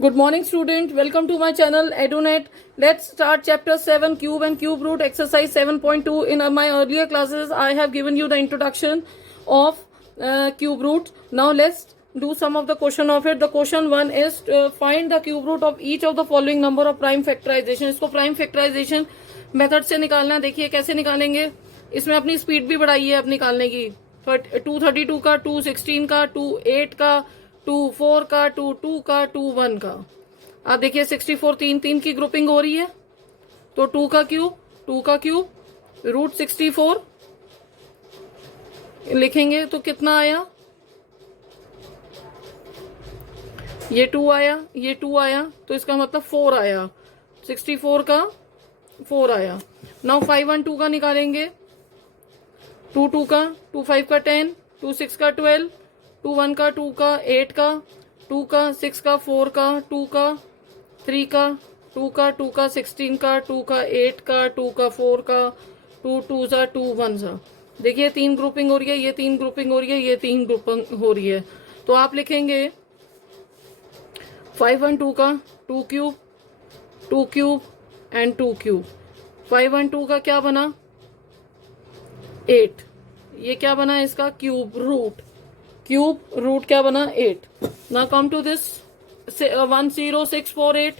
Good morning student, welcome to my channel EduNet. Let's start chapter 7 cube and cube root exercise 7.2. In my earlier classes I have given you the introduction of cube root. Now let's do some of the question of it. The question 1 is find the cube root of each of the following number of prime factorization. इसको prime factorization method से निकालना है. देखिए कैसे निकालेंगे. इसमें अपनी speed भी बढ़ाई है अब निकालने की. 232 का, 216 का, 28 का, 24 का, 22 का, 21 का. आप देखिए 64 तीन की ग्रुपिंग हो रही है. तो 2 का क्यूब रूट 64 लिखेंगे तो कितना आया. ये 2 आया, ये 2 आया, तो इसका मतलब 4 आया. 64 का 4 आया. नाउ 5 1 2 का निकालेंगे. 2 2 का, 2 5 का 10, 2 6 का 12, 2 1 का, 2 का 8 का, 2 का 6 का 4 का, 2 का 3 का, 2 का 2 का 16 का, 2 का 8 का, 2 का 4 का, 2 2 सा 2 1 सा. देखिए 3 ग्रुपिंग हो रही है, ये 3 ग्रुपिंग हो रही है, ये 3 ग्रुपिंग हो रही है. तो आप लिखेंगे 5 1 2 का 2 क्यूब एंड 2 क्यूब. 5 1 2 का क्या बना 8. ये क्या बना इसका क्यूब रूट क्या बना 8. Now come to this 10648.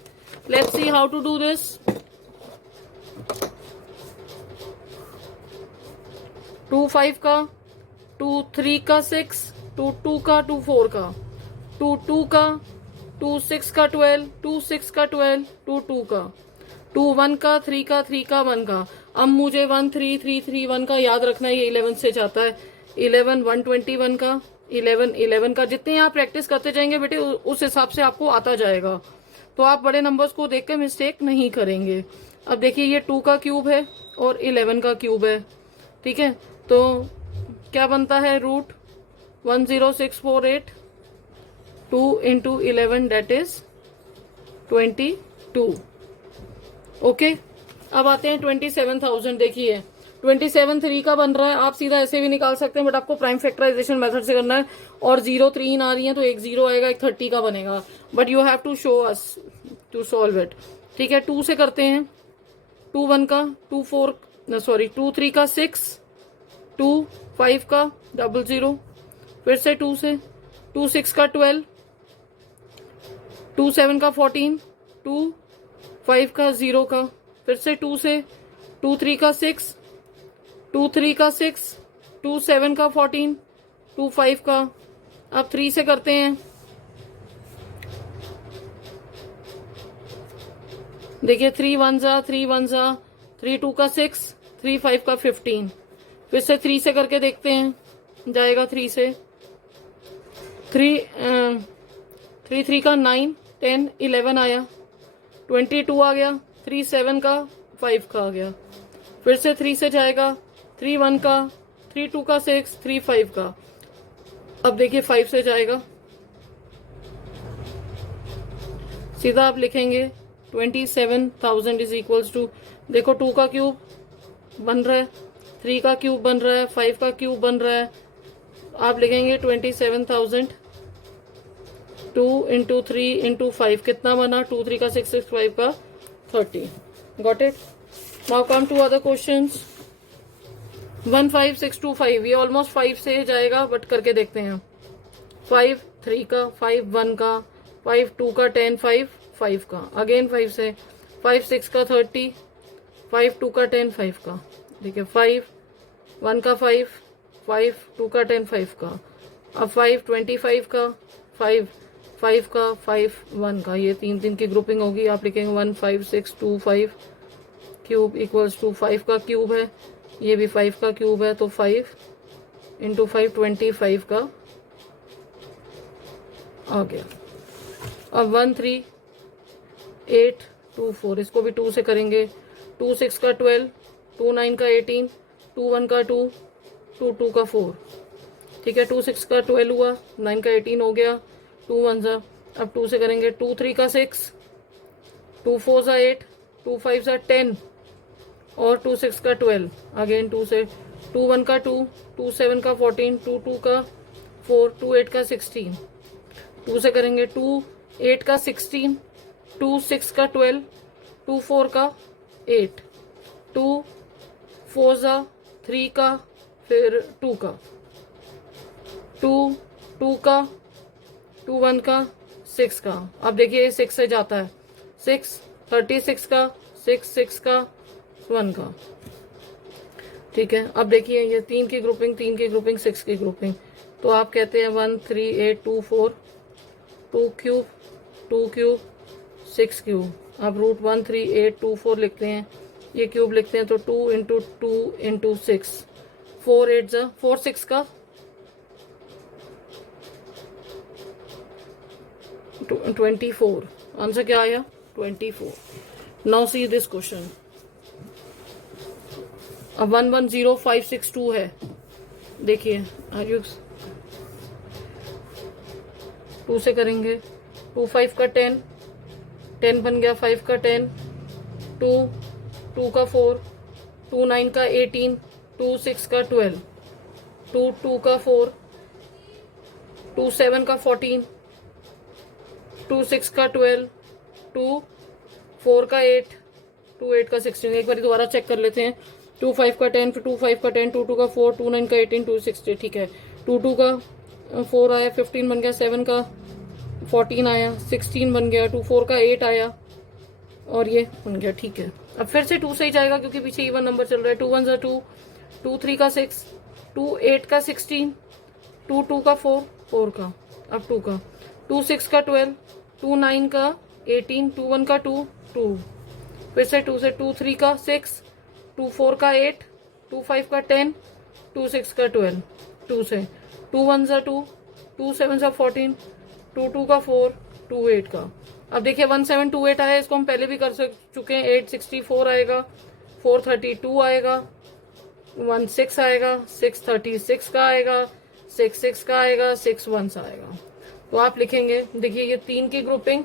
Let's see how to do this. 2 5 का, 2 3 का 6, 2 2 का, 2 4 का, 2 2 का, 2 6 का 12, 2 6 का 12, 2 2 का, 2 1 का, 3 का 3 का 1 का. अब मुझे 1 3 3 3 1 का याद रखना है. ये 11 से जाता है. 11 121 का, 11 का. जितने आप प्रैक्टिस करते जाएंगे बेटे उस हिसाब से आपको आता जाएगा. तो आप बड़े नंबर्स को देख कर मिस्टेक नहीं करेंगे. अब देखिए ये 2 का क्यूब है और 11 का क्यूब है. ठीक है, तो क्या बनता है root 10648. 2 into 11 that is 22. Okay, अब आते हैं 27,000. देखिए 27 3 का बन रहा है. आप सीधा ऐसे भी निकाल सकते हैं बट आपको प्राइम फैक्टराइजेशन मेथड से करना है. और 0 3 आ रही है तो एक 0 आएगा, एक 30 का बनेगा. But you have to show us to solve it. ठीक है, 2 से करते हैं. 2 1 का, 2 4 सॉरी 2 3 का 6, 2 5 का 00. फिर से 2 से 2 6 का 12, 2 7 का 14, 2 5 का 0 का. फिर से 2 से 2 3 का 6, 2 3 का 6, 2 7 का 14, 2 5 का. अब 3 से करते हैं. देखिए 3 1 जा, 3 1 जा, 3 2 का 6, 3 5 का 15. फिर से 3 से करके देखते हैं. जाएगा 3 से 3 3 का 9 10 11 आया. 22 आ गया. 3 7 का 5 का आ गया. फिर से 3 से जाएगा. 3 1 का, 3 2 का 6, 3 5 का. अब देखिए 5 से जाएगा. सीधा आप लिखेंगे 27,000 इज इक्वल्स टू. देखो 2 का क्यूब बन रहा है, 3 का क्यूब बन रहा है, 5 का क्यूब बन रहा है. आप लिखेंगे 27,000. 2 इंटू 3 इंटू 5 कितना बना 2 3 का 6 6 5 का 30. Got it. Now come to other questions. 15625. ये ऑलमोस्ट 5 से जाएगा बट करके देखते हैं. 5 3 का, 5 1 का, 5 2 का 10, 5 5 का. अगेन 5 से 5 6 का 30, 5 2 का 10, 5 का. ठीक है, 5 1 का 5, 5 2 का 10, 5 का. अब 5 25 का, 5 5 का, 5 1 का. ये 3 3 की ग्रुपिंग होगी. आप लिखेंगे 1 5 6 2 5 क्यूब इक्वल्स टू 5 का क्यूब है, ये भी 5 का क्यूब है. तो 5 इंटू 5 25 का आ गया. अब 1 3 8 2 4. इसको भी 2 से करेंगे. 2 6 का 12, 2 9 का 18, 2 1 का 2, 2 2 का 4. ठीक है, 2 6 का 12 हुआ, 9 का 18 हो गया. 2 1 सा. अब 2 से करेंगे. 2 3 का 6, 2 4 सा 8, 2 5 सा 10 और 2 6 का 12. अगेन 2 से. 2 1 का 2, 2 7 का 14, 2 2 का 4, 2 8 का 16. 2 से करेंगे. 2 8 का 16, 2 6 का 12, 2 4 का 8, 2 4 जा 3 का, फिर 2 का, 2 2 का, 2 1 का, 6 का। अब देखिए 6 से जाता है, 6 36 का, 6 6 का, 1 का। ठीक है, अब देखिए ये 3 की ग्रुपिंग, 3 की ग्रुपिंग, 6 की ग्रुपिंग। तो आप कहते हैं 1 3 8 2 4, 2 क्यूब, 2 क्यूब, 6 क्यूब। आप रूट 1 3 8 2 4 लिखते हैं, ये क्यूब लिखते हैं तो 2 इंटू 2 इंटू 6, 4 8 जा 4 6 का 24। आंसर क्या आया? 24। Now see this question. अब 110562 है, देखिए आयु 2 से करेंगे। 2 5 का 10, 10 बन गया, 5 का 10, 2 2 का 4, 2 9 का 18, 2 6 का 12, 2 2 का 4, 2 7 का 14, 2 6 का 12, 2 4 का 8, 2 8 का 16। एक बार दोबारा चेक कर लेते हैं। 2 5 का 10, फिर 2 5 का 10, 2 2 का 4, 2 9 का 18, 2 6। ठीक है, 2 2 का 4 आया, 15 बन गया, 7 का 14 आया, 16 बन गया, 2 4 का 8 आया, और ये बन गया। ठीक है, अब फिर से 2 से ही जाएगा क्योंकि पीछे इवन नंबर चल रहा है। 2 1 जा 2, 2 3 का 6, 2 8 का 16, 2 2 का 4, 4 का, अब 2 का, 2 6 का 12, 2 9 का 18, 2 1 का 2, 2, फिर से 2 से, 2 3 का 6, 2 4 का 8, 2 5 का 10, 2 6 का 12, 2 से, 2 1 जा 2, 2 7 जा 14, 2 2 का 4, 2 8 का। अब देखिए 1728 आया, इसको हम पहले भी कर चुके हैं। 864 आएगा, 432 आएगा, 16 आएगा, 636 का आएगा, 66 का आएगा, 61 आएगा। तो आप लिखेंगे, देखिए ये 3 की ग्रुपिंग,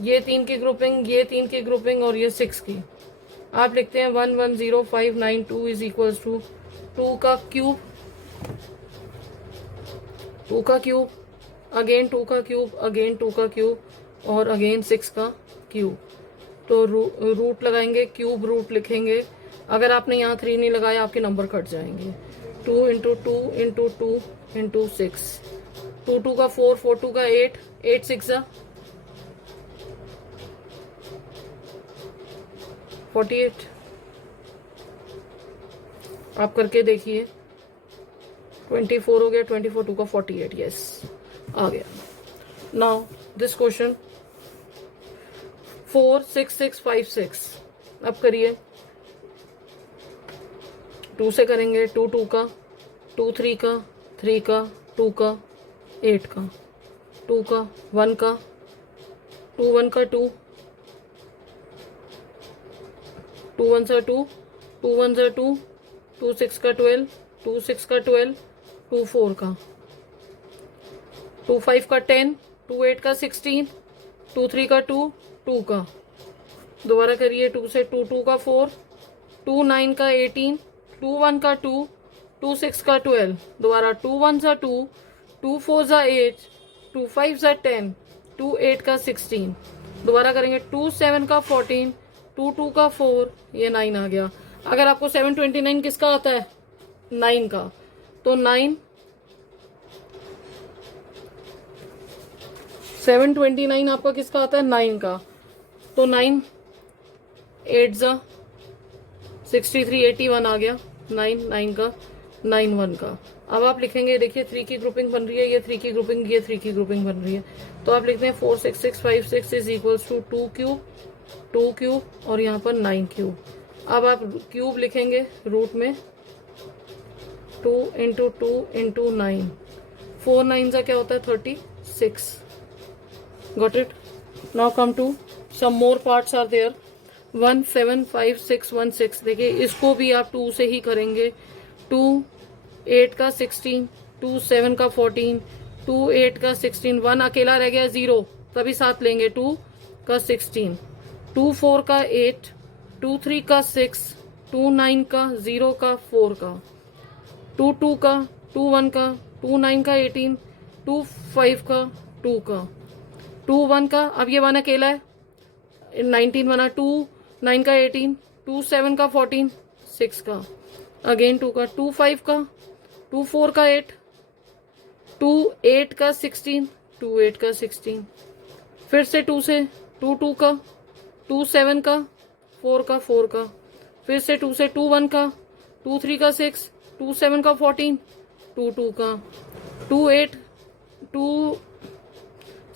ये 3 की ग्रुपिंग, ये 3 की ग्रुपिंग, और ये 6 की। आप लिखते हैं 110592 इज इक्वल टू 2 का क्यूब, 2 का क्यूब, अगेन 2 का क्यूब, अगेन 2 का क्यूब, और अगेन 6 का क्यूब। तो रूट लगाएंगे, क्यूब रूट लिखेंगे। अगर आपने यहाँ 3 नहीं लगाया आपके नंबर कट जाएंगे। 2 इंटू 2 इंटू 2 इंटू 6, 2 2 का 4, 4 2 का 8, 8 6 जा 48। आप करके देखिए, 24 हो गया, 24 2 का 48, यस आ गया। Now this question 4 6 6 5 6। अब करिए, 2 से करेंगे, 2 2 का, 2 3 का, 3 का, 2 का, 8 का, 2 का, 1 का, 2 1 का 2, 2 1 जा 2, 2 1 जा 2, 2 6 का 12, 2 6 का 12, 2 4 का, 2 5 का 10, 2 8 का 16, 2 3 का 2, 2 का, दोबारा करिए, 2 से, 2 2 का 4, 2 9 का 18, 2 1 का 2, 2 6 का 12, दोबारा 2 1 जा 2, 2 4 जा 8, 2 5 जा 10, 2 8 का 16, दोबारा करेंगे, 2 7 का 14, 2 2 का 4, ये 9 आ गया। अगर आपको 729 किसका आता है? 9 का, तो 9 729 आपका किसका आता है? 9 का, तो 9 8 जा 63, 81 आ गया। 9 9 का, 9 1 का। अब आप लिखेंगे, देखिए 3 की ग्रुपिंग बन रही है, ये 3 की ग्रुपिंग, ये 3 की ग्रुपिंग बन रही है। तो आप लिखते हैं 4 6 6 5 6 is equals to 2 cube, 2 cube, और यहाँ पर 9 क्यूब। अब आप क्यूब लिखेंगे रूट में, 2 इंटू 2 इंटू 9, 4 9 का क्या होता है? 36। Got it? Now come to some more parts are there. 175616, देखिए इसको भी आप 2 से ही करेंगे। 2 8 का 16, 2 7 का 14, 2 8 का 16, 1 अकेला रह गया 0, तभी साथ लेंगे। 2 का 16, 2 4 का 8, 2 3 का 6, 2 9 का 0 का 4 का, 2 2 का, 2 1 का, 2 9 का 18, 2 5 का 2 का, 2 1 का, अब ये 1 अकेला है, 19 बना, 2 9 का 18, 2 7 का 14, 6 का, अगेन 2 का, 2 5 का, 2 4 का 8, 2 8 का 16, 2 8 का 16, फिर से 2 से, 2 2 का, 2 7 का, 4 का 4 का, फिर से 2 से, 2 1 का, 2 3 का 6, 2 7 का 14, 2 2 का, 2 8, 2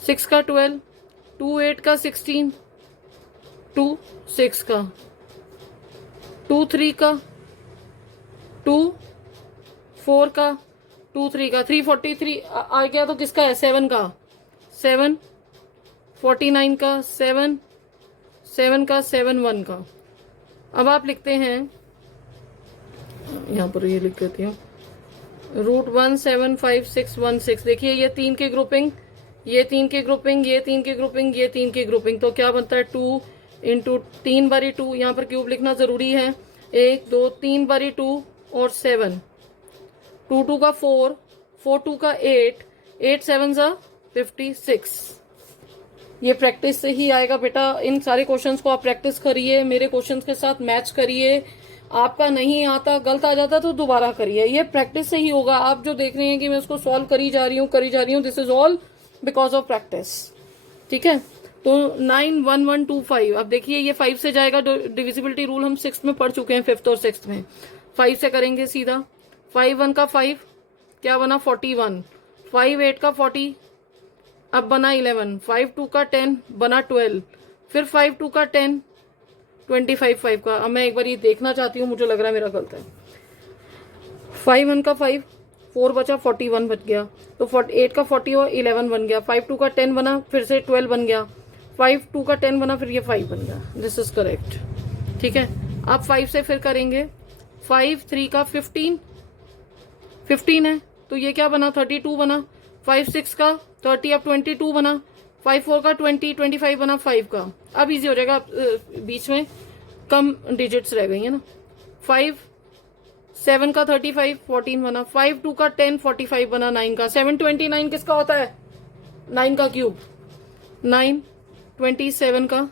6 का 12, 2 8 का 16, 2 6 का, 2 3 का, 2 4 का, 2 3 का, 343 आ गया तो किसका है, 7 का, 7 49 का, 7 7 का, 7 1 का। अब आप लिखते हैं, यहाँ पर ये लिख देती हूँ, √175,616। देखिए ये 3 की ग्रुपिंग, ये 3 की ग्रुपिंग, ये 3 की ग्रुपिंग, ये 3 की ग्रुपिंग, तो क्या बनता है 2 इंटू 3 बारी 2, यहाँ पर क्यूब लिखना जरूरी है, 1 2 3 बारी 2 और 7, 2 2 का 4, 4 2 का 8, 8 7 जा 56। ये प्रैक्टिस से ही आएगा बेटा। इन सारे क्वेश्चंस को आप प्रैक्टिस करिए, मेरे क्वेश्चंस के साथ मैच करिए। आपका नहीं आता, गलत आ जाता तो दोबारा करिए, ये प्रैक्टिस से ही होगा। आप जो देख रहे हैं कि मैं उसको सॉल्व करी जा रही हूँ, this is all because of practice. ठीक है, तो 9 1 1 2 5। अब देखिए ये 5 से जाएगा, डिविजिबिलिटी रूल हम 6th में पढ़ चुके हैं, 5th और 6th में। 5 से करेंगे सीधा, 5 1 का 5 क्या बना 41, 5 8 का 40 अब बना 11, 5 2 का 10 बना 12, फिर 5 2 का 10, 25 5 का। अब मैं एक बार ये देखना चाहती हूँ, मुझे लग रहा है मेरा गलत है। 5 1 का 5, 4 बचा, 41 बच गया, तो 8 का 40 और 11 बन गया, 5 2 का 10 बना, फिर से 12 बन गया, 5 2 का 10 बना, फिर ये 5 बन गया। This is correct. ठीक है, अब 5 से फिर करेंगे, 5 3 का 15, 15 है तो ये क्या बना 32 बना, 5 6 का 30, अब 22 बना, 5 4 का 20, 25 बना 5 का। अब इजी हो जाएगा, बीच में कम डिजिट्स रह गई है ना। 5 7 का 35, 14 बना, 5 2 का 10, 45 बना 9 का। 729 किसका होता है, 9 का क्यूब, 9 27 का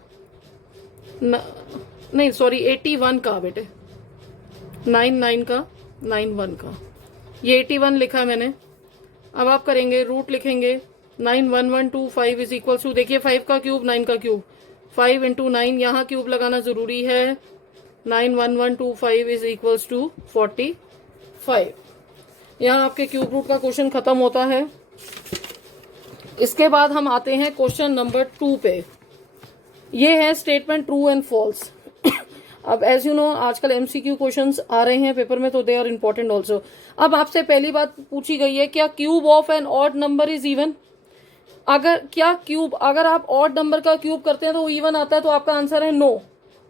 नहीं सॉरी 81 का बेटे, 9 9 का, 9 1 का, ये 81 लिखा है मैंने। अब आप करेंगे, रूट लिखेंगे, 9 1 1 2 5 इज इक्वल टू, देखिए 5 का क्यूब 9 का क्यूब, 5 इंटू 9, यहाँ क्यूब लगाना जरूरी है, 9 1 1 2 5 इज इक्वल टू 45। यहाँ आपके क्यूब रूट का क्वेश्चन खत्म होता है। इसके बाद हम आते हैं क्वेश्चन नंबर 2 पे। ये है स्टेटमेंट ट्रू एंड फॉल्स। अब एज यू नो आजकल एमसीक्यू क्वेश्चंस आ रहे हैं पेपर में, तो दे आर इंपॉर्टेंट ऑल्सो। अब आपसे पहली बात पूछी गई है, क्या cube of an odd number is even. अगर आप ऑड नंबर का क्यूब करते हैं तो इवन आता है, तो आपका आंसर है नो।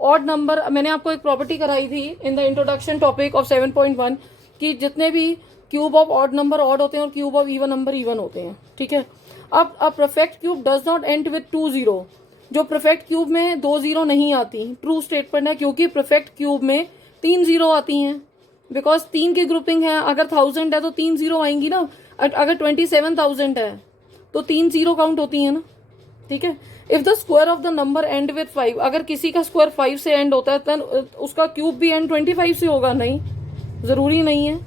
ऑड नंबर, मैंने आपको एक प्रॉपर्टी कराई थी in the introduction topic of 7.1 कि जितने भी cube of odd number odd होते हैं और cube of even number even होते हैं। ठीक है, अब अ perfect cube does not and with 2 0। जो परफेक्ट क्यूब में 2 0 नहीं आती, ट्रू स्टेटमेंट है, क्योंकि परफेक्ट क्यूब में 3 0 आती हैं, बिकॉज 3 की ग्रुपिंग है। अगर 1000 है तो 3 0 आएंगी ना, अगर 27,000 है तो 3 0 काउंट होती है ना। ठीक है, if the square of the number and with 5, अगर किसी का स्क्वायर 5 से एंड होता है तो उसका क्यूब भी एंड 25 से होगा, नहीं जरूरी नहीं है।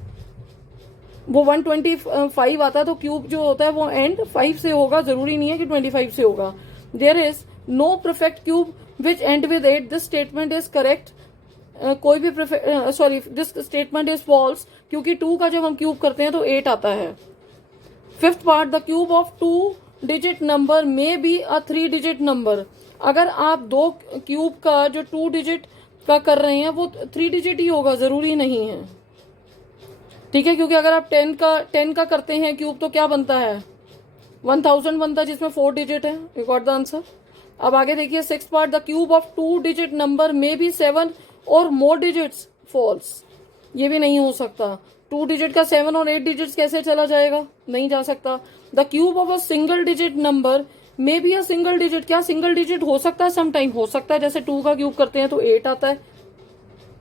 वो 125 आता है तो क्यूब जो होता है वो एंड 5 से होगा, जरूरी नहीं है कि 25 से होगा। There is no perfect cube which end with 8, this statement is correct. कोई भी दिस स्टेटमेंट इज फॉल्स, क्योंकि 2 का जब हम क्यूब करते हैं तो 8 आता है। Fifth part, the cube of 2 digit number may be a 3 digit number. अगर आप 2 क्यूब का जो 2 डिजिट का कर रहे हैं वो 3 डिजिट ही होगा, जरूरी नहीं है। ठीक है, क्योंकि अगर आप 10 का करते हैं क्यूब तो क्या बनता है 1000 बनता है, जिसमें 4 डिजिट है। You got the answer. अब आगे देखिए, sixth part, the cube of 2 digit number may be 7 और मोर डिजिट्स, फॉल्स। ये भी नहीं हो सकता। 2 डिजिट का 7 और 8 डिजिट्स कैसे चला जाएगा, नहीं जा सकता। The cube of a single digit number may be a single digit, क्या सिंगल डिजिट हो सकता है, समटाइम हो सकता है, जैसे 2 का क्यूब करते हैं तो 8 आता है।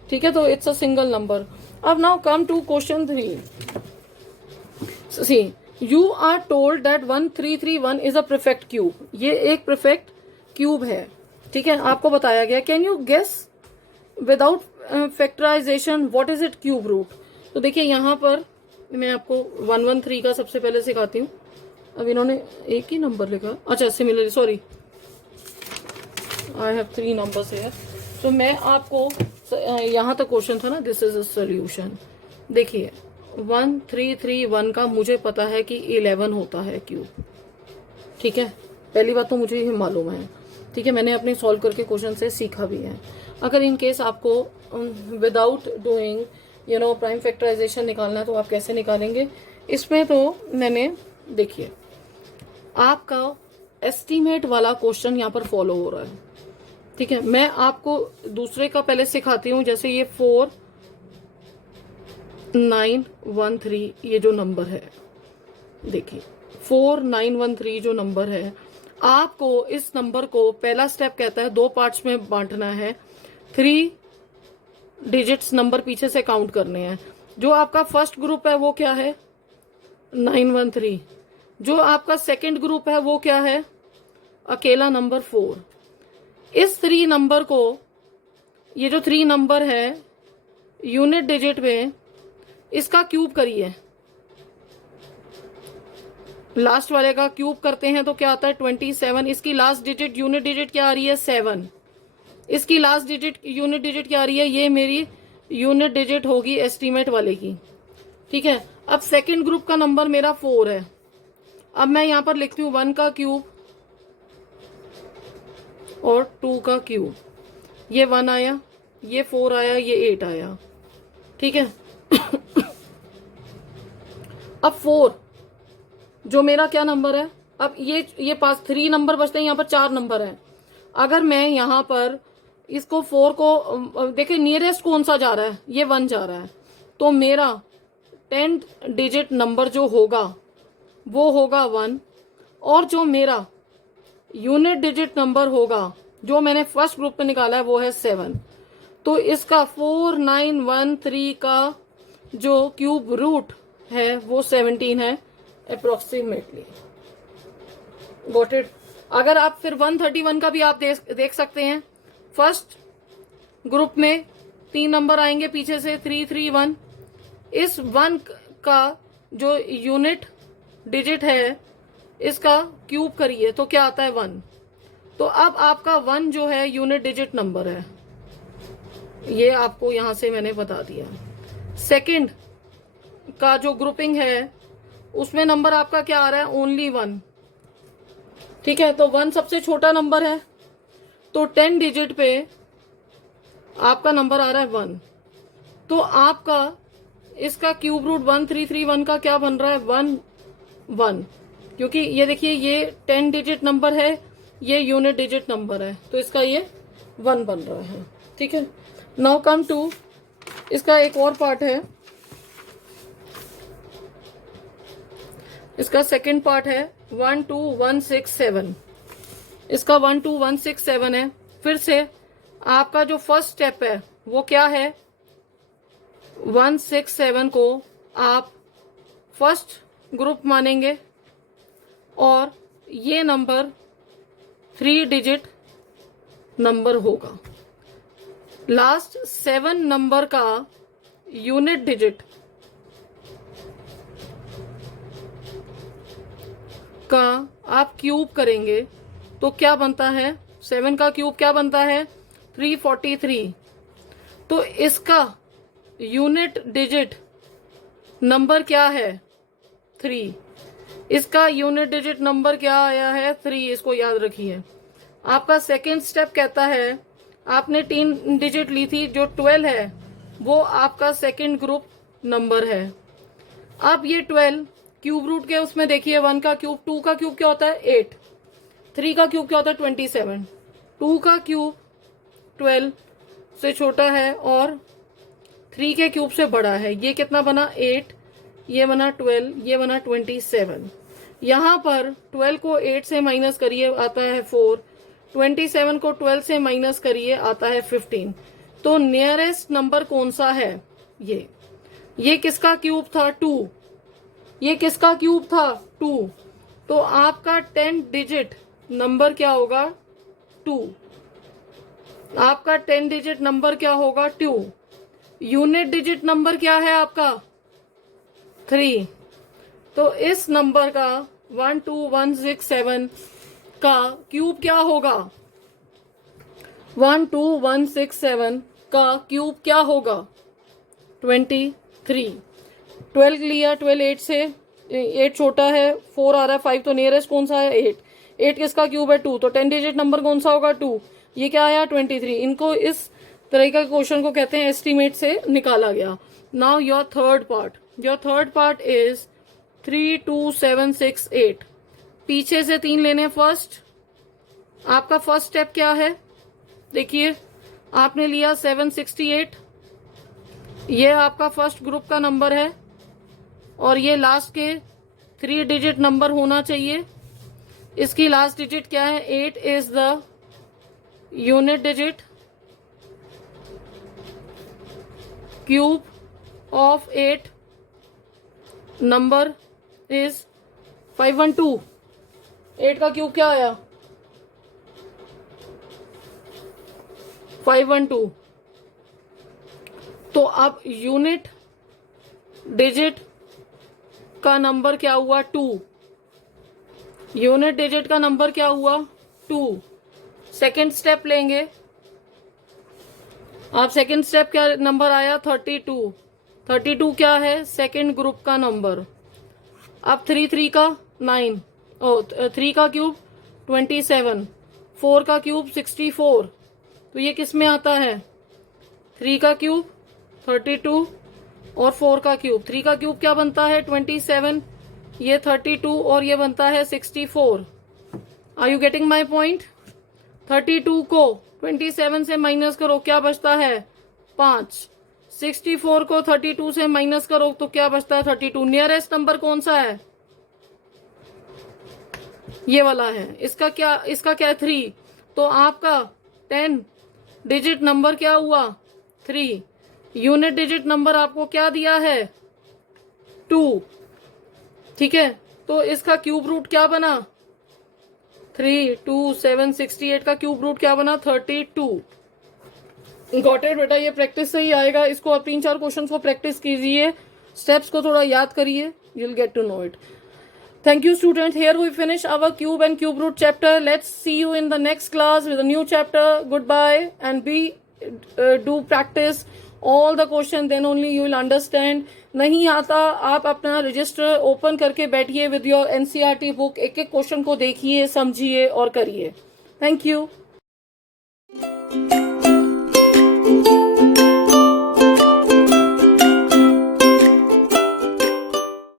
ठीक है, तो इट्स अ सिंगल नंबर। अब now come to question 3। See, you are told that 1331 is a perfect cube. ये एक परफेक्ट क्यूब है, ठीक है, आपको बताया गया। Can you guess without factorisation what is it cube root. तो देखिए यहाँ पर मैं आपको 113 का सबसे पहले सिखाती हूँ। अब इन्होंने एक ही नंबर लिखा, अच्छा similarly, sorry I have 3 numbers here. तो मैं आपको यहाँ तक क्वेश्चन था ना, दिस इज अ सोल्यूशन। देखिए 1331 का मुझे पता है कि 11 होता है क्यूब, ठीक है, पहली बात तो मुझे ये मालूम है, ठीक है, मैंने अपने सॉल्व करके क्वेश्चन से सीखा भी है। अगर इन केस आपको विदाउट डूइंग प्राइम फैक्टराइजेशन निकालना है तो आप कैसे निकालेंगे। इसमें तो मैंने देखिए आपका एस्टीमेट वाला क्वेश्चन यहाँ पर फॉलो हो रहा है, ठीक है। मैं आपको दूसरे का पहले सिखाती हूँ, जैसे ये 4913 ये जो नंबर है, देखिए 4913 जो नंबर है, आपको इस नंबर को पहला स्टेप कहता है 2 पार्ट्स में बांटना है, 3 डिजिट्स नंबर पीछे से काउंट करने हैं। जो आपका फर्स्ट ग्रुप है वो क्या है 913, जो आपका सेकंड ग्रुप है वो क्या है अकेला नंबर 4। इस 3 नंबर को, ये जो 3 नंबर है यूनिट डिजिट में, इसका क्यूब करिए, लास्ट वाले का क्यूब करते हैं तो क्या आता है 27। इसकी लास्ट डिजिट यूनिट डिजिट क्या आ रही है 7। इसकी लास्ट डिजिट यूनिट डिजिट क्या आ रही है, ये मेरी यूनिट डिजिट होगी एस्टीमेट वाले की, ठीक है। अब सेकंड ग्रुप का नंबर मेरा 4 है। अब मैं यहां पर लिखती हूँ 1 का क्यूब और 2 का क्यूब। ये 1 आया, ये 4 आया, ये 8 आया, ठीक है। अब 4 जो मेरा क्या नंबर है, अब ये पास 3 नंबर बचते हैं, यहाँ पर 4 नंबर है। अगर मैं यहाँ पर इसको 4 को देखिए नियरेस्ट कौन सा जा रहा है, ये 1 जा रहा है, तो मेरा 10 डिजिट नंबर जो होगा वो होगा 1, और जो मेरा यूनिट डिजिट नंबर होगा जो मैंने फर्स्ट ग्रुप में निकाला है वो है 7। तो इसका 4913 का जो क्यूब रूट है वो 17 है अप्रोक्सीमेटली। Got it. अगर आप फिर 131 का भी आप देख सकते हैं, फर्स्ट ग्रुप में 3 नंबर आएंगे पीछे से 331। इस 1 का जो यूनिट डिजिट है इसका क्यूब करिए तो क्या आता है 1। तो अब आपका 1 जो है यूनिट डिजिट नंबर है, ये आपको यहां से मैंने बता दिया। सेकंड का जो ग्रुपिंग है उसमें नंबर आपका क्या आ रहा है ओनली 1, ठीक है। तो 1 सबसे छोटा नंबर है, तो 10 डिजिट पे आपका नंबर आ रहा है 1। तो आपका इसका क्यूब रूट 1331 का क्या बन रहा है 1 1, क्योंकि ये देखिए ये 10 डिजिट नंबर है, ये यूनिट डिजिट नंबर है, तो इसका ये 1 बन रहा है, ठीक है। नाउ कम टू इसका एक और पार्ट है, इसका सेकंड पार्ट है 12167। इसका 12167 है। फिर से आपका जो फर्स्ट स्टेप है वो क्या है, 167 को आप फर्स्ट ग्रुप मानेंगे और ये नंबर 3 डिजिट नंबर होगा। लास्ट 7 नंबर का यूनिट डिजिट का आप क्यूब करेंगे तो क्या बनता है, 7 का क्यूब क्या बनता है 343। तो इसका यूनिट डिजिट नंबर क्या है 3, इसका यूनिट डिजिट नंबर क्या आया है 3, इसको याद रखिए। आपका सेकेंड स्टेप कहता है, आपने 3 डिजिट ली थी, जो 12 है वो आपका सेकेंड ग्रुप नंबर है। अब ये 12 क्यूब रूट के उसमें देखिए 1 का क्यूब, 2 का क्यूब क्या होता है 8, 3 का क्यूब क्या होता है 27, 2 का क्यूब 12 से छोटा है और 3 के क्यूब से बड़ा है। ये कितना बना 8, ये बना 12, ये बना 27। यहाँ पर 12 को 8 से माइनस करिए आता है 4, 27 को 12 से माइनस करिए आता है 15। तो नियरेस्ट नंबर कौन सा है, ये किसका क्यूब था 2, ये किसका क्यूब था? 2। तो आपका 10 डिजिट नंबर क्या होगा? 2। आपका 10 डिजिट नंबर क्या होगा? 2। यूनिट डिजिट नंबर क्या है आपका? 3। तो इस नंबर का 12167 का क्यूब क्या होगा? 12167 का क्यूब क्या होगा? 23। 12 लिया, 12 8 से, 8 छोटा है, 4 आ रहा है, 5 तो नियरेस्ट कौन सा है? 8। 8 किसका क्यूब है? 2। तो 10 डिजिट नंबर कौन सा होगा? 2। ये क्या आया? 23। इनको इस तरह का क्वेश्चन को कहते हैं एस्टीमेट से निकाला गया। Now your third part is 32768। पीछे से 3 लेने फर्स्ट। आपका फर्स्ट स्टेप क्या है? देखिए, आपने लिया 768, ये आपका फर्स्ट ग्रुप का नंबर है और ये लास्ट के 3 डिजिट नंबर होना चाहिए। इसकी लास्ट डिजिट क्या है? 8 is the unit digit. Cube of 8 number is 512। 8 का क्यूब क्या आया? 512। तो अब यूनिट डिजिट का नंबर क्या हुआ? 2। यूनिट डिजिट का नंबर क्या हुआ? 2। सेकेंड स्टेप लेंगे आप। सेकेंड स्टेप क्या नंबर आया? 32। 32 क्या है? सेकेंड ग्रुप का नंबर। अब 3 का 9, 3 का क्यूब 27, 4 का क्यूब 64। तो ये किस में आता है? 3 का क्यूब 32 और 4 का क्यूब। 3 का क्यूब क्या बनता है? 27, ये 32 और ये बनता है 64। Are you getting my point? 32 को 27 से माइनस करो, क्या बचता है? 5। 64 को 32 से माइनस करो तो क्या बचता है? 32। नियरेस्ट नंबर कौन सा है? ये वाला है। इसका क्या है? 3। तो आपका 10 डिजिट नंबर क्या हुआ? 3। यूनिट डिजिट नंबर आपको क्या दिया है? 2। ठीक है, तो इसका क्यूब रूट क्या बना? 32768 का क्यूब रूट क्या बना? 32। गॉट इट बेटा? ये प्रैक्टिस से ही आएगा। इसको आप 3-4 क्वेश्चंस को प्रैक्टिस कीजिए, स्टेप्स को थोड़ा याद करिए, you will get to know it. Thank you student. Here we finish our cube and cube root chapter. Let's see you in the next class with a new chapter. Goodbye and do practice all the question, then only you will understand. नहीं आता आप अपना register open करके बैठिए with your NCERT book, एक एक question को देखिए, समझिए और करिए। Thank you.